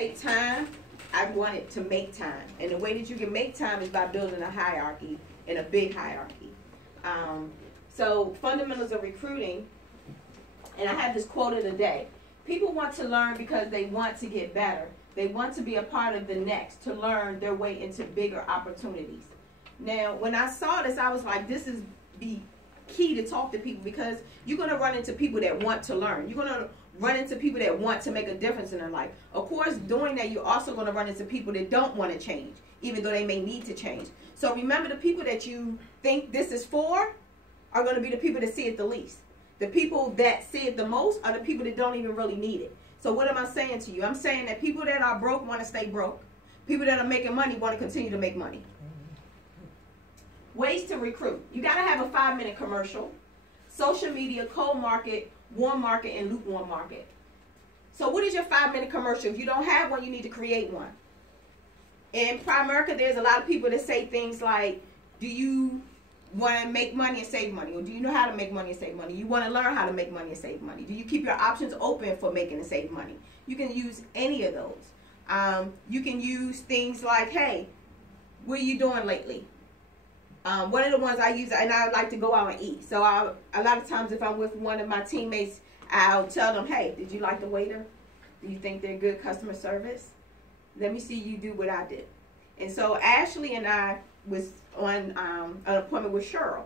take time. I wanted to make time. And the way that you can make time is by building a hierarchy, and a big hierarchy. So fundamentals of recruiting, and I have this quote of the day. People want to learn because they want to get better. They want to be a part of the next, to learn their way into bigger opportunities. Now, when I saw this, I was like, this is the key to talk to people, because you're going to run into people that want to learn. You're going to run into people that want to make a difference in their life. Of course, doing that, you're also going to run into people that don't want to change, even though they may need to change. So remember, the people that you think this is for are going to be the people that see it the least. The people that see it the most are the people that don't even really need it. So what am I saying to you? I'm saying that people that are broke want to stay broke. People that are making money want to continue to make money. Ways to recruit. You got to have a 5-minute commercial. Social media, cold market, warm market, and lukewarm market. So what is your 5-minute commercial? If you don't have one, you need to create one. In Primerica, there's a lot of people that say things like, do you want to make money and save money? Or do you know how to make money and save money? You want to learn how to make money and save money? Do you keep your options open for making and save money? You can use any of those. You can use things like, hey, what are you doing lately? One of the ones I use, and I like to go out and eat. So a lot of times if I'm with one of my teammates, I'll tell them, hey, did you like the waiter? Do you think they're good customer service? Let me see you do what I did. And so Ashley and I was on an appointment with Cheryl.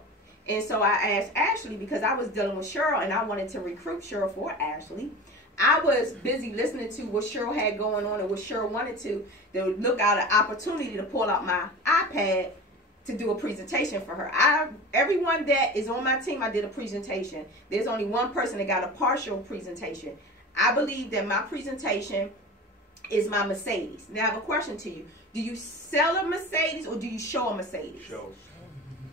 And so I asked Ashley, because I was dealing with Cheryl and I wanted to recruit Cheryl for Ashley. I was busy listening to what Cheryl had going on and what Cheryl wanted to look out an opportunity to pull out my iPad to do a presentation for her. Everyone that is on my team, I did a presentation. There's only one person that got a partial presentation. I believe that my presentation is my Mercedes. Now I have a question to you. Do you sell a Mercedes or do you show a Mercedes? Show.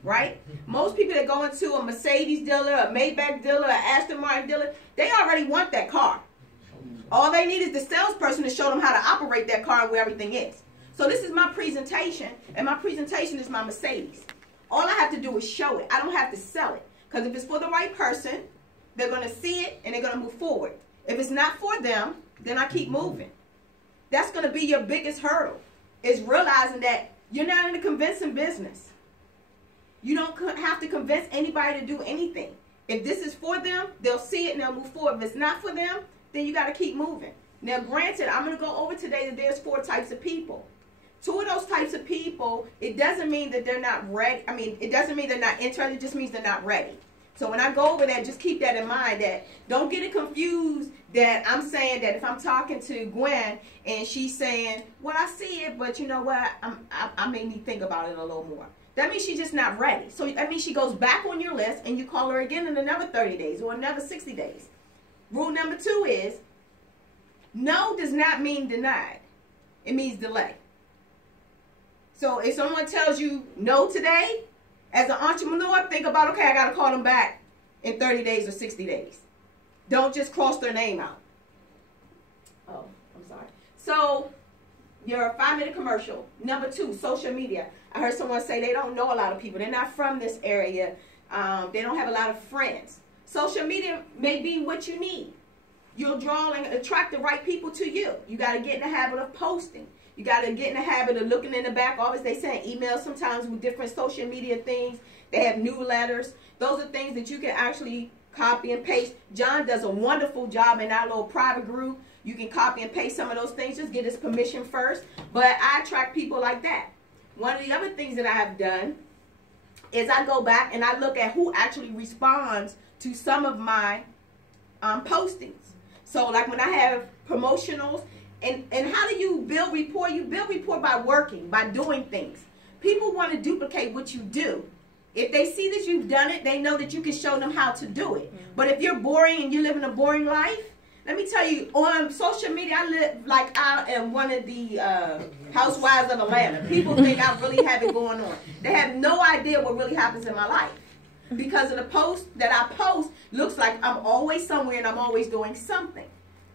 Right? Most people that go into a Mercedes dealer, a Maybach dealer, an Aston Martin dealer, they already want that car. All they need is the salesperson to show them how to operate that car and where everything is. So this is my presentation, and my presentation is my Mercedes. All I have to do is show it. I don't have to sell it. Because if it's for the right person, they're going to see it and they're going to move forward. If it's not for them, then I keep moving. That's going to be your biggest hurdle, is realizing that you're not in a convincing business. You don't have to convince anybody to do anything. If this is for them, they'll see it and they'll move forward. If it's not for them, then you got to keep moving. Now, granted, I'm going to go over today that there's 4 types of people. 2 of those types of people, it doesn't mean that they're not ready. I mean, it doesn't mean they're not interested. It just means they're not ready. So when I go over that, just keep that in mind, that don't get it confused that I'm saying that if I'm talking to Gwen and she's saying, well, I see it, but you know what, I may need to think about it a little more. That means she's just not ready. So that means she goes back on your list and you call her again in another 30 days or another 60 days. Rule number 2 is, no does not mean denied. It means delay. So if someone tells you no today, as an entrepreneur, think about, okay, I got to call them back in 30 days or 60 days. Don't just cross their name out. Oh, I'm sorry. So your 5-minute commercial. Number 2, social media. I heard someone say they don't know a lot of people. They're not from this area. They don't have a lot of friends. Social media may be what you need. You'll draw and attract the right people to you. You got to get in the habit of posting. You got to get in the habit of looking in the back office. They send emails sometimes with different social media things. They have newsletters. Those are things that you can actually copy and paste. John does a wonderful job in our little private group. You can copy and paste some of those things. Just get his permission first. But I attract people like that. One of the other things that I have done is I go back and I look at who actually responds to some of my postings. So like when I have promotionals, and how do you build rapport? You build rapport by working, by doing things. People want to duplicate what you do. If they see that you've done it, they know that you can show them how to do it. But if you're boring and you're living a boring life, let me tell you, on social media, I live like I am one of the housewives of Atlanta. People think I really have it going on. They have no idea what really happens in my life. Because of the post that I post looks like I'm always somewhere and I'm always doing something.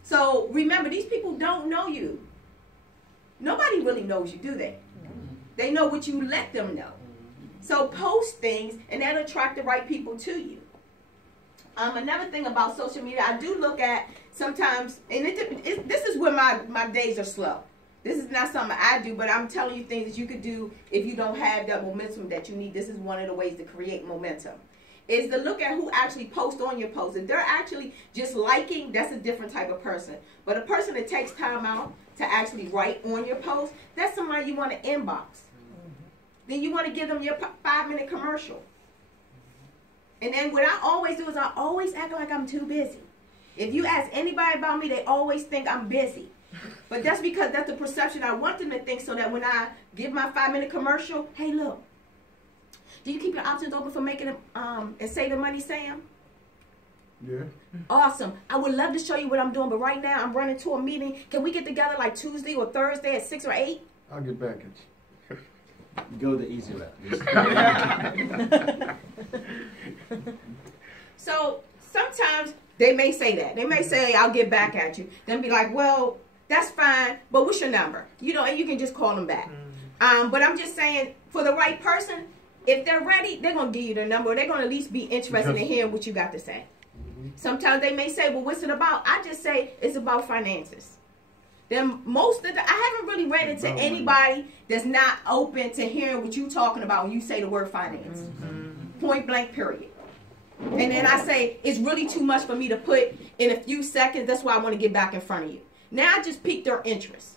So remember, these people don't know you. Nobody really knows you, do they? They know what you let them know. So post things and that'll attract the right people to you. Another thing about social media, I do look at sometimes, and this is where my days are slow. This is not something I do, but I'm telling you things that you could do if you don't have that momentum that you need. This is one of the ways to create momentum. Is to look at who actually posts on your post. If they're actually just liking, that's a different type of person. But a person that takes time out to actually write on your post, that's somebody you want to inbox. Then you want to give them your 5-minute commercial. And then what I always do is I always act like I'm too busy. If you ask anybody about me, they always think I'm busy. But that's because that's the perception I want them to think, so that when I give my 5-minute commercial, hey, look, do you keep your options open for making and saving money, Sam? Yeah. Awesome. I would love to show you what I'm doing, but right now I'm running to a meeting. Can we get together like Tuesday or Thursday at 6 or 8? I'll get back at you. Go the easy route. So sometimes they may say that. They may say, I'll get back at you. Then be like, well, that's fine, but what's your number? You know, and you can just call them back. But I'm just saying, for the right person, if they're ready, they're going to give you their number. They're going to at least be interested in hearing what you got to say. Sometimes they may say, well, what's it about? I just say it's about finances. Then most of the, I haven't really ran into anybody that's not open to hearing what you're talking about when you say the word finance. Point blank, period. And then I say, it's really too much for me to put in a few seconds. That's why I want to get back in front of you. Now I just piqued their interest.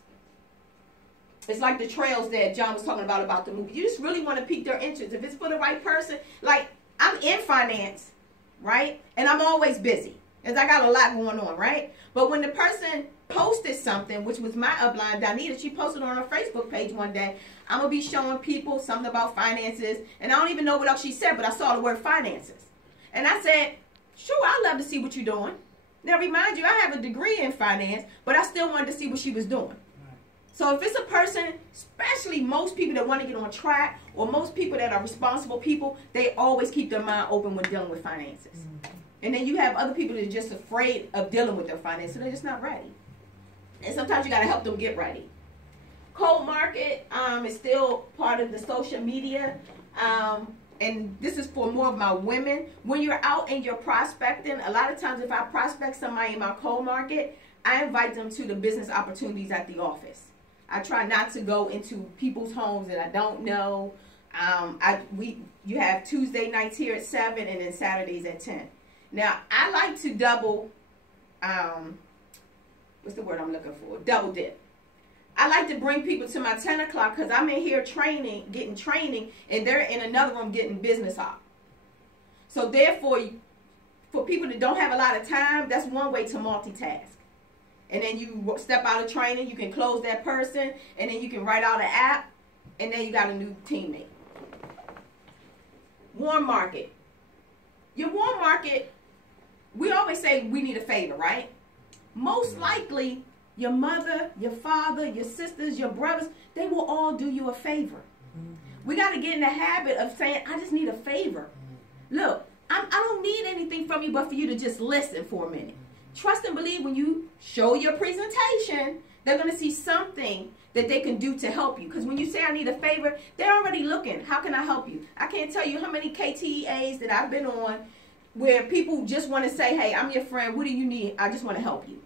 It's like the trails that John was talking about the movie. You just really want to pique their interest. If it's for the right person, like I'm in finance, right? And I'm always busy, as I got a lot going on, right? But when the person posted something, which was my upline, Donita, she posted on her Facebook page one day, I'm going to be showing people something about finances. And I don't even know what else she said, but I saw the word finances. And I said, sure, I'd love to see what you're doing. Now, remind you, I have a degree in finance, but I still wanted to see what she was doing. So if it's a person, especially most people that want to get on track, or most people that are responsible people, they always keep their mind open when dealing with finances. And then you have other people that are just afraid of dealing with their finances, so they're just not ready. And sometimes you got to help them get ready. Cold market is still part of the social media. And this is for more of my women. When you're out and you're prospecting, a lot of times if I prospect somebody in my cold market, I invite them to the business opportunities at the office. I try not to go into people's homes that I don't know. You have Tuesday nights here at 7 and then Saturdays at 10. Now, I like to double, what's the word I'm looking for? Double dip. I like to bring people to my 10 o'clock because I'm in here getting training, and they're in another room getting business op. So therefore, for people that don't have a lot of time, that's one way to multitask. And then you step out of training, you can close that person, and then you can write out an app, and then you got a new teammate. Warm market. Your warm market, we always say we need a favor, right? Most likely, your mother, your father, your sisters, your brothers, they will all do you a favor. We got to get in the habit of saying, I just need a favor. Look, I don't need anything from you but for you to just listen for a minute. Trust and believe when you show your presentation, they're going to see something that they can do to help you. Because when you say I need a favor, they're already looking. How can I help you? I can't tell you how many KTEAs that I've been on where people just want to say, hey, I'm your friend. What do you need? I just want to help you.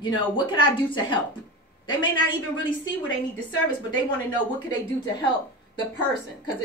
You know, what can I do to help? They may not even really see where they need the service, but they want to know what can they do to help the person. Because